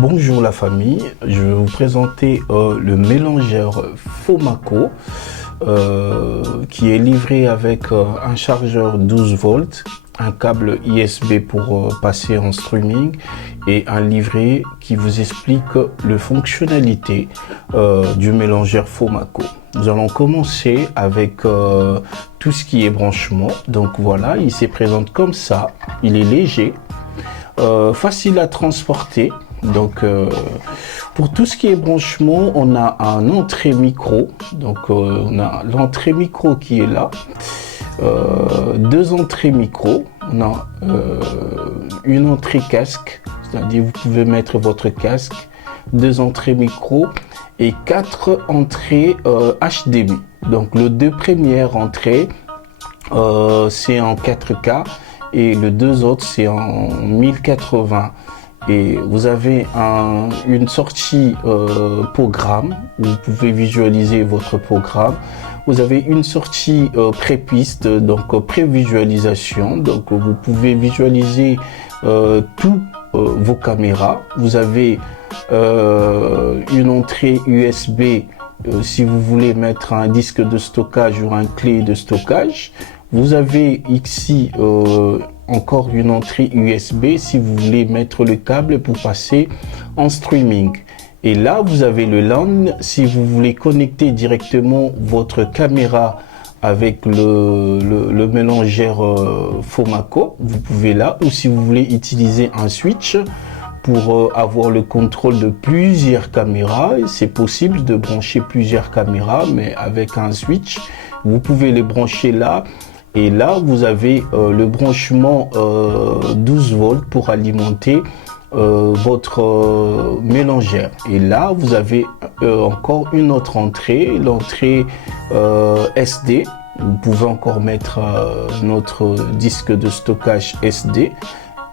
Bonjour la famille, je vais vous présenter le mélangeur Fomaco qui est livré avec un chargeur 12 volts, un câble USB pour passer en streaming et un livret qui vous explique les fonctionnalités du mélangeur Fomaco. Nous allons commencer avec tout ce qui est branchement. Donc voilà, il se présente comme ça, il est léger, facile à transporter. Donc pour tout ce qui est branchement, on a un entrée micro, donc on a l'entrée micro qui est là, deux entrées micro, on a une entrée casque, c'est-à-dire vous pouvez mettre votre casque, deux entrées micro et quatre entrées HDMI. Donc les deux premières entrées c'est en 4K et les deux autres c'est en 1080. Et vous avez une sortie programme où vous pouvez visualiser votre programme. Vous avez une sortie pré-piste, donc pré-visualisation. Donc vous pouvez visualiser tous vos caméras. Vous avez une entrée USB si vous voulez mettre un disque de stockage ou un clé de stockage. Vous avez ici encore une entrée USB si vous voulez mettre le câble pour passer en streaming. Et là, vous avez le LAN si vous voulez connecter directement votre caméra avec le mélangeur Fomaco. Vous pouvez là, ou si vous voulez utiliser un switch pour avoir le contrôle de plusieurs caméras. C'est possible de brancher plusieurs caméras, mais avec un switch, vous pouvez les brancher là. Et là, vous avez le branchement 12 volts pour alimenter votre mélangeur. Et là, vous avez encore une autre entrée, l'entrée SD. Vous pouvez encore mettre notre disque de stockage SD.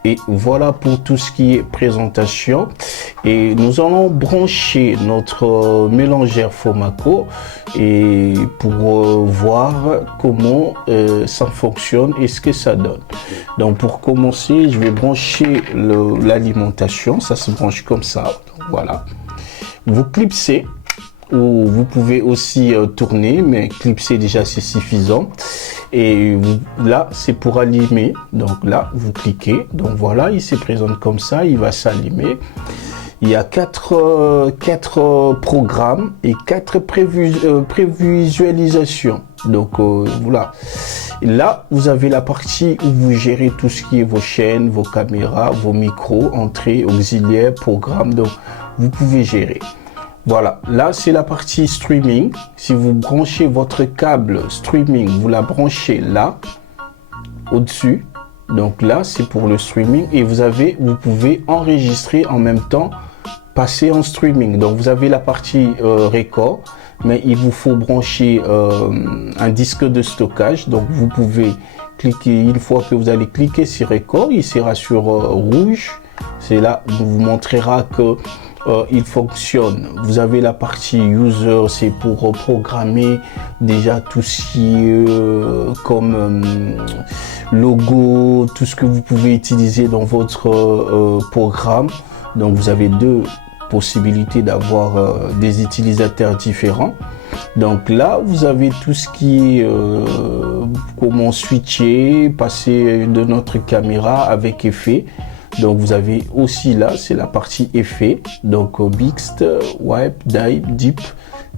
Et voilà pour tout ce qui est présentation. Et nous allons brancher notre mélangeur Fomaco et pour voir comment ça fonctionne et ce que ça donne. Donc pour commencer, je vais brancher l'alimentation. Ça se branche comme ça. Donc, voilà. Vous clipsez. Ou vous pouvez aussi tourner, mais clipser déjà c'est suffisant. Et là c'est pour allumer, donc là vous cliquez, donc voilà, il se présente comme ça, il va s'allumer. Il y a quatre programmes et quatre prévisualisations. Donc voilà. Là, vous avez la partie où vous gérez tout ce qui est vos chaînes, vos caméras, vos micros, entrées, auxiliaires, programmes. Donc vous pouvez gérer. Voilà, là c'est la partie streaming. Si vous branchez votre câble streaming, vous la branchez là, au-dessus. Donc là c'est pour le streaming et vous pouvez enregistrer en même temps, passer en streaming. Donc vous avez la partie record, mais il vous faut brancher un disque de stockage. Donc vous pouvez cliquer, une fois que vous allez cliquer sur record, il sera sur rouge. C'est là, vous montrera que il fonctionne. Vous avez la partie user, c'est pour programmer déjà tout ce qui est comme logo, tout ce que vous pouvez utiliser dans votre programme. Donc vous avez deux possibilités d'avoir des utilisateurs différents. Donc là vous avez tout ce qui est comment switcher, passer de notre caméra avec effet. Donc vous avez aussi là, c'est la partie effet, donc mixed, wipe, deep,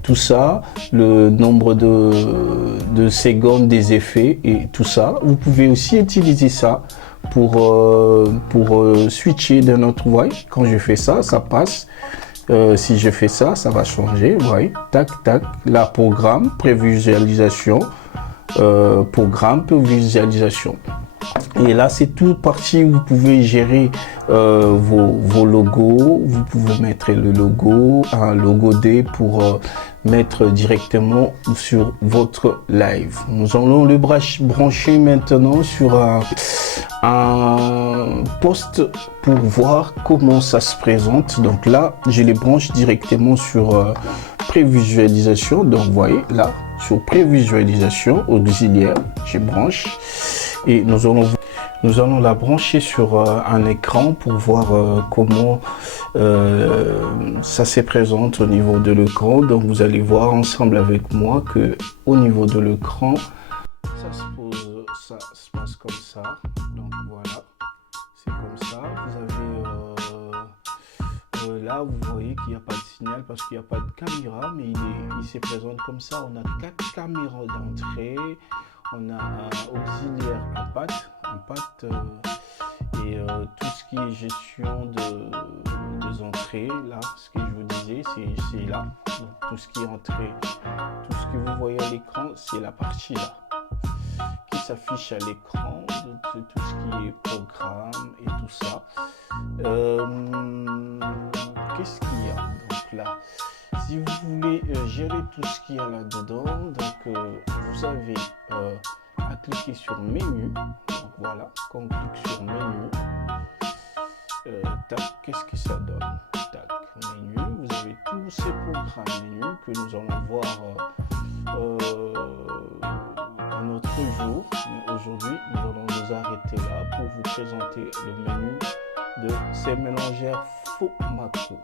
tout ça, le nombre de secondes des effets et tout ça. Vous pouvez aussi utiliser ça pour switcher d'un autre, vous voyez, quand je fais ça, ça passe. Si je fais ça, ça va changer, vous voyez, tac, tac, là, programme, prévisualisation, programme, prévisualisation. Et là, c'est toute partie où vous pouvez gérer vos logos. Vous pouvez mettre le logo, un logo D pour mettre directement sur votre live. Nous allons le brancher maintenant sur un poste pour voir comment ça se présente. Donc là, je les branche directement sur prévisualisation. Donc vous voyez là, sur prévisualisation auxiliaire, je branche. Et nous allons la brancher sur un écran pour voir comment Ça se présente au niveau de l'écran. Donc vous allez voir ensemble avec moi que au niveau de l'écran, ça se passe comme ça. Donc voilà, c'est comme ça. Vous avez là, vous voyez qu'il n'y a pas de signal parce qu'il n'y a pas de caméra, mais il se présente comme ça. On a 4 caméras d'entrée, on a un auxiliaire impact et tout ce qui est gestion des entrées. Là, ce que je vous disais, c'est là. Donc, tout ce qui est entrée, tout ce que vous voyez à l'écran, c'est la partie là qui s'affiche à l'écran, de tout ce qui est programme et tout ça. Qu'est-ce qu'il y a donc là? Si vous voulez gérer tout ce qu'il y a là-dedans, donc vous avez à cliquer sur menu. Donc voilà, quand on clique sur menu, tac, qu'est-ce que ça donne? Tac, menu, vous avez tous ces programmes menus que nous allons voir un autre jour. Mais aujourd'hui, nous allons nous arrêter là pour vous présenter le menu de ces mélangeurs FOMACO.